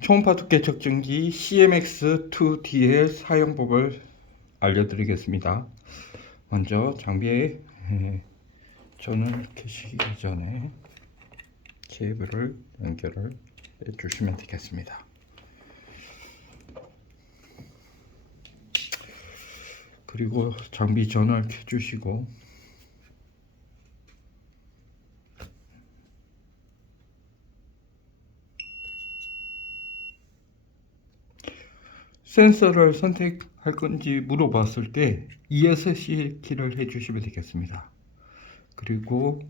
초음파 두께 측정기 CMX2DL 사용법을 알려드리겠습니다. 먼저 장비에 에, 전을 켜시기 전에 케이블을 연결을 해 주시면 되겠습니다. 그리고 장비 전을 켜주시고 센서를 선택할 건지 물어봤을 때 ESC 키를 해주시면 되겠습니다. 그리고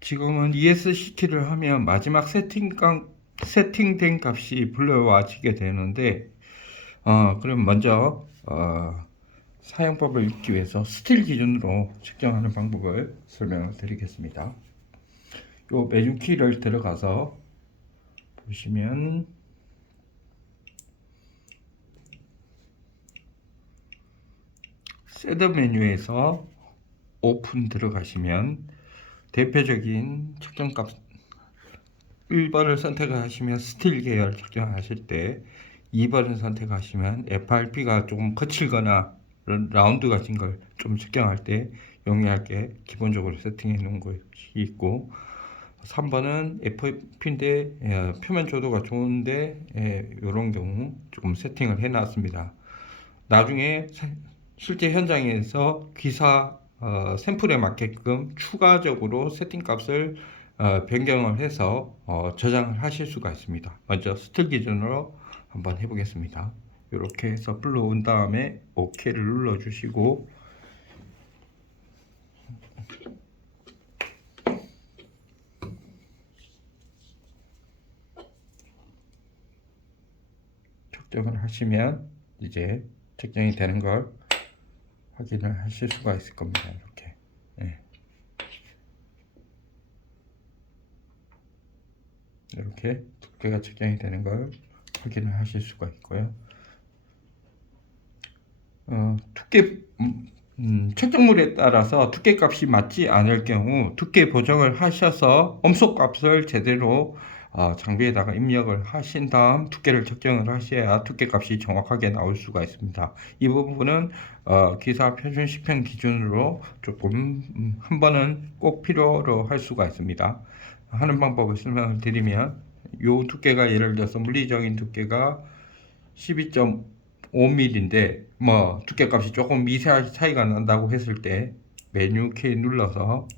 지금은 ESC 키를 하면 마지막 세팅 강, 세팅된 값이 불러와지게 되는데 어, 그럼 먼저 어, 사용법을 읽기 위해서 스틸 기준으로 측정하는 방법을 설명을 드리겠습니다. 요 메뉴 키를 들어가서 보시면 셋업 메뉴에서 오픈 들어가시면 대표적인 측정값 1번을 선택하시면 스틸 계열 측정하실 때 2번을 선택하시면 FRP가 조금 거칠거나 라운드 같은 걸 좀 측정할 때 용이하게 기본적으로 세팅해 놓은 것이 있고 3번은 FF인데 예, 표면 조도가 좋은데 이런 경우 조금 세팅을 해 놨습니다. 나중에 실제 현장에서 기사 어, 샘플에 맞게끔 추가적으로 세팅 값을 어, 변경을 해서 어, 저장을 하실 수가 있습니다. 먼저 스틸 기준으로 한번 해보겠습니다. 이렇게 해서 불러온 다음에 OK를 눌러 주시고 측정을 하시면 이제 측정이 되는 걸 확인을 하실 수가 있을 겁니다. 이렇게. 예. 이렇게 두께가 측정이 되는 걸 확인을 하실 수가 있고요. 어, 두께 음, 음, 측정물에 따라서 두께 값이 맞지 않을 경우 두께 보정을 하셔서 엄속 값을 제대로 어, 장비에다가 입력을 하신 다음 두께를 측정을 하셔야 두께 값이 정확하게 나올 수가 있습니다. 이 부분은 어, 기사 표준 시평 기준으로 조금 음, 한 번은 꼭 필요로 할 수가 있습니다. 하는 방법을 설명을 드리면 요 두께가 예를 들어서 물리적인 두께가 12.5mm인데 뭐 두께값이 조금 미세하게 차이가 난다고 했을 때 메뉴 K 눌러서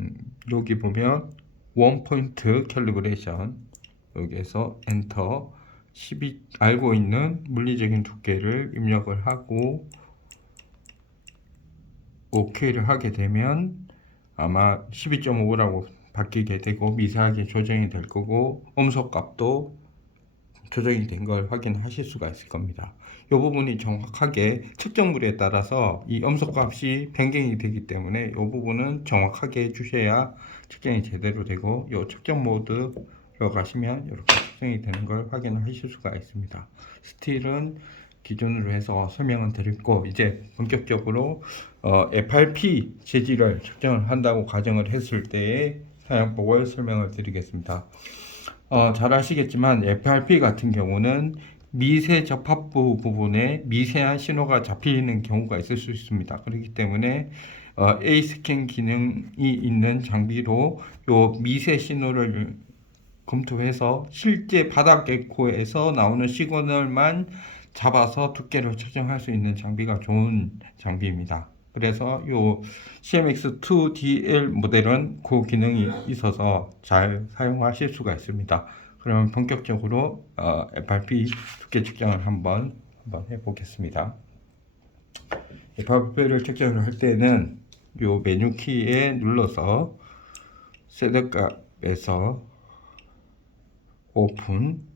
음, 여기 보면 원 포인트 캘리브레이션. 여기에서 엔터 12 알고 있는 물리적인 두께를 입력을 하고 OK를 하게 되면 아마 12.5라고 바뀌게 되고 미세하게 조정이 될 거고 음속 값도 조정이 된 걸 확인하실 수가 있을 겁니다. 이 부분이 정확하게 측정물에 따라서 이 음속 값이 변경이 되기 때문에 이 부분은 정확하게 해주셔야 측정이 제대로 되고 이 측정 모드 들어가시면 이렇게 측정이 되는 걸 확인하실 수가 있습니다. 스틸은 기준으로 해서 설명을 드렸고 이제 본격적으로 어, FRP 재질을 측정을 한다고 가정을 했을 때의 사용법을 설명을 드리겠습니다. 어, 잘 아시겠지만 FRP 같은 경우는 미세 접합부 부분에 미세한 신호가 잡히는 경우가 있을 수 있습니다. 그렇기 때문에 어, A 스캔 기능이 있는 장비로 요 미세 신호를 검토해서 실제 바닥 에코에서 나오는 시그널만 잡아서 두께를 측정할 수 있는 장비가 좋은 장비입니다. 그래서 요 CMX2DL 모델은 그 기능이 있어서 잘 사용하실 수가 있습니다. 그러면 본격적으로 어, FRP 두께 측정을 한번 한번 해보겠습니다. FRP를 측정을 할 때는 요 메뉴 키에 눌러서 셋업값에서 오픈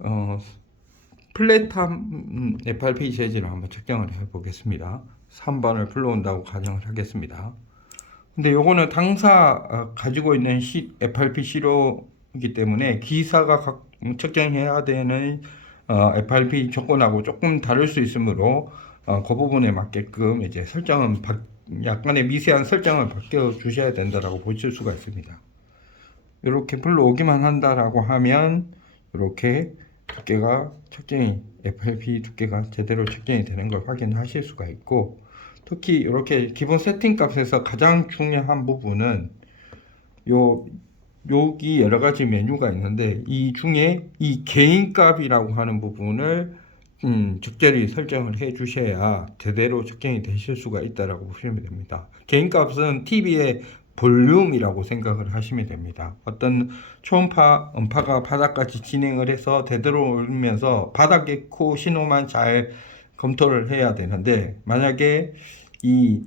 어, 플랫함 FRP 재질을 한번 측정을 해 보겠습니다. 3번을 불러온다고 가정을 하겠습니다. 근데 요거는 당사 어, 가지고 있는 시, FRP 시로이기 때문에 기사가 각, 측정해야 되는 어, FRP 조건하고 조금 다를 수 있으므로 어, 그 부분에 맞게끔 이제 설정은 바, 약간의 미세한 설정을 바뀌어 주셔야 된다라고 보실 수가 있습니다. 이렇게 불러오기만 한다라고 하면 이렇게 두께가 측정이 FLP 두께가 제대로 측정이 되는 걸 확인하실 수가 있고 특히 이렇게 기본 세팅 값에서 가장 중요한 부분은 요 여기 여러 가지 메뉴가 있는데 이 중에 이 개인 값이라고 하는 부분을 음, 적절히 설정을 해 주셔야 제대로 측정이 되실 수가 있다라고 보시면 됩니다. 개인 값은 TV의 볼륨이라고 생각을 하시면 됩니다. 어떤 초음파, 음파가 바닥까지 진행을 해서 되돌아오면서 바닥의 코 신호만 잘 검토를 해야 되는데 만약에 이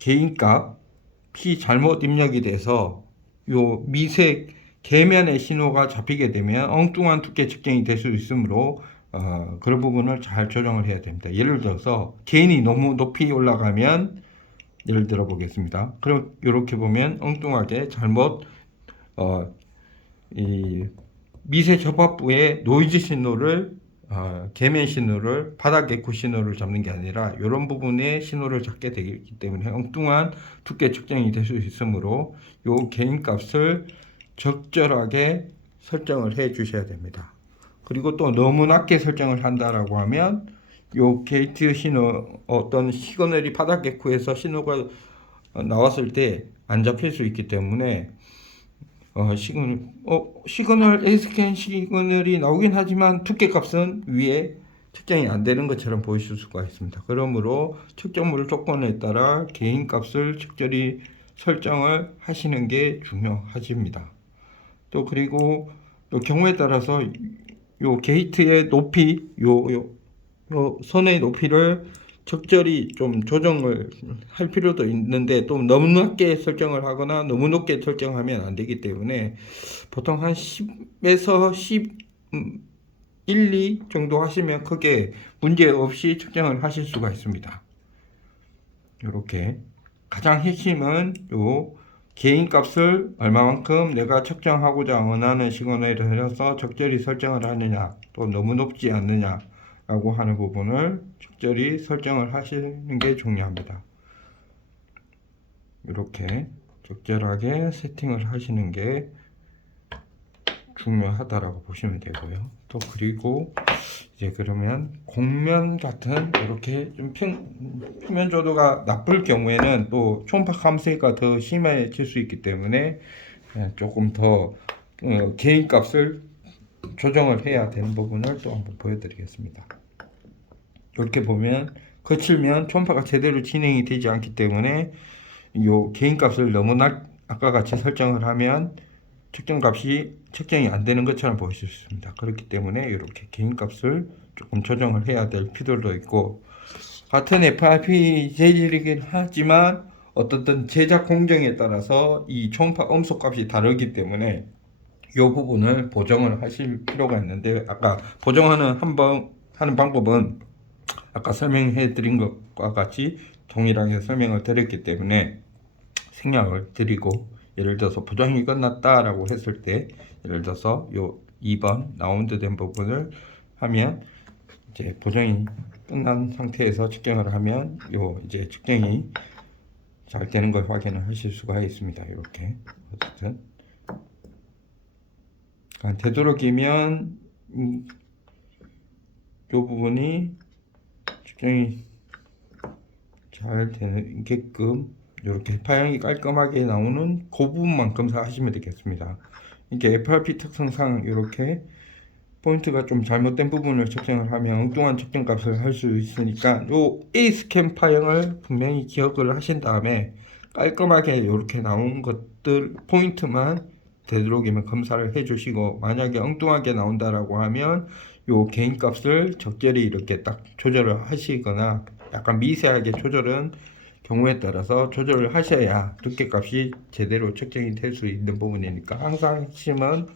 개인값이 잘못 입력이 돼서 요 미색 계면의 신호가 잡히게 되면 엉뚱한 두께 측정이 될 수 있으므로 어, 그런 부분을 잘 조정을 해야 됩니다. 예를 들어서 개인이 너무 높이 올라가면 예를 들어 보겠습니다. 그럼 이렇게 보면 엉뚱하게 잘못 어, 이 미세 접합부의 노이즈 신호를 어, 계면 신호를 바닥 에코 신호를 잡는 게 아니라 이런 부분에 신호를 잡게 되기 때문에 엉뚱한 두께 측정이 될 수 있으므로 요 개인 값을 적절하게 설정을 해 주셔야 됩니다. 그리고 또 너무 낮게 설정을 한다라고 하면 요 게이트 신호 어떤 시그널이 바닥 에코에서 신호가 어, 나왔을 때 안 잡힐 수 있기 때문에 어, 시그널, 어, 시그널, A스캔 시그널이 나오긴 하지만 두께 값은 위에 측정이 안 되는 것처럼 보이실 수가 있습니다. 그러므로 측정물 조건에 따라 개인 값을 적절히 설정을 하시는 게 중요하십니다. 또 그리고 또 경우에 따라서 요 게이트의 높이, 요, 요, 요 선의 높이를 적절히 좀 조정을 할 필요도 있는데 또 너무 낮게 설정을 하거나 너무 높게 설정하면 안 되기 때문에 보통 한 10에서 10, 1, 2 정도 하시면 크게 문제 없이 측정을 하실 수가 있습니다. 이렇게 가장 핵심은 요 개인 값을 얼마만큼 내가 측정하고자 원하는 시그널을 해서 적절히 설정을 하느냐 또 너무 높지 않느냐 라고 하는 부분을 적절히 설정을 하시는 게 중요합니다. 이렇게 적절하게 세팅을 하시는 게 중요하다라고 보시면 되고요. 또 그리고 이제 그러면 곡면 같은 이렇게 좀 평, 표면 조도가 나쁠 경우에는 또 초음파 감쇄가 더 심해질 수 있기 때문에 예, 조금 더 어, 개인 값을 조정을 해야 되는 부분을 또 한번 보여드리겠습니다. 이렇게 보면 거칠면 초음파가 제대로 진행이 되지 않기 때문에 요 개인 값을 너무 낮 아까 같이 설정을 하면 측정 값이 측정이 안 되는 것처럼 보실 수 있습니다. 그렇기 때문에 이렇게 개인 값을 조금 조정을 해야 될 필요도 있고 같은 FRP 재질이긴 하지만 어떻든 제작 공정에 따라서 이 초음파 음속 값이 다르기 때문에 이 부분을 보정을 하실 필요가 있는데 아까 보정하는 한번 하는 방법은 아까 설명해 드린 것과 같이 동일하게 설명을 드렸기 때문에 생략을 드리고 예를 들어서 보정이 끝났다라고 했을 때 예를 들어서 요 2번 라운드 된 부분을 하면 이제 보정이 끝난 상태에서 측정을 하면 요 이제 측정이 잘 되는 걸 확인을 하실 수가 있습니다. 이렇게 어쨌든 그러니까 되도록이면 음, 요 부분이 측정이 잘 되게끔 이렇게 파형이 깔끔하게 나오는 그 부분만큼 하시면 되겠습니다. 이게 FRP 특성상 이렇게 포인트가 좀 잘못된 부분을 측정을 하면 엉뚱한 측정 값을 할 수 있으니까 요 A 스캔 파형을 분명히 기억을 하신 다음에 깔끔하게 이렇게 나온 것들 포인트만 되도록이면 검사를 해 주시고 만약에 엉뚱하게 나온다라고 하면 요 개인 값을 적절히 이렇게 딱 조절을 하시거나 약간 미세하게 조절은 경우에 따라서 조절을 하셔야 두께 값이 제대로 측정이 될 수 있는 부분이니까 항상 핵심은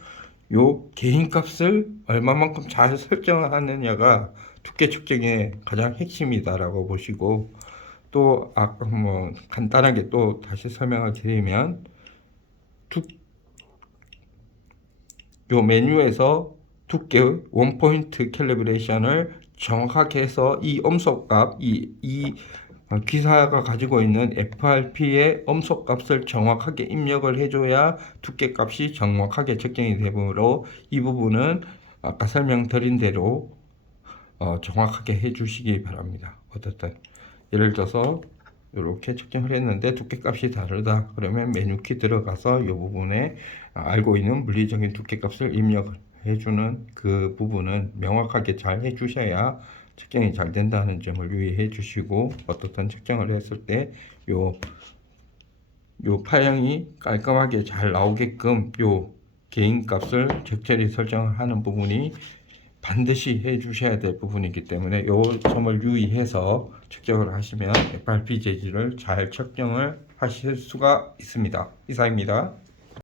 요 개인 값을 얼마만큼 잘 설정을 하느냐가 두께 측정의 가장 핵심이다라고 보시고 또 아까 뭐 간단하게 또 다시 설명을 드리면 두, 요 메뉴에서 두께 원포인트 캘리브레이션을 정확하게 해서 이 음속값 이, 이 어, 기사가 가지고 있는 FRP의 엄속 값을 정확하게 입력을 해줘야 두께 값이 정확하게 측정이 되므로 이 부분은 아까 설명드린 대로 어, 정확하게 해주시기 바랍니다. 어쨌든 예를 들어서 이렇게 측정을 했는데 두께 값이 다르다 그러면 메뉴키 들어가서 이 부분에 알고 있는 물리적인 두께 값을 입력을 해주는 그 부분은 명확하게 잘 해주셔야 측정이 잘 된다는 점을 유의해 주시고 어떻든 측정을 했을 때 요 요 파형이 깔끔하게 잘 나오게끔 요 개인 값을 적절히 설정을 하는 부분이 반드시 해 주셔야 될 부분이기 때문에 요 점을 유의해서 측정을 하시면 FRP 재질을 잘 측정을 하실 수가 있습니다. 이상입니다.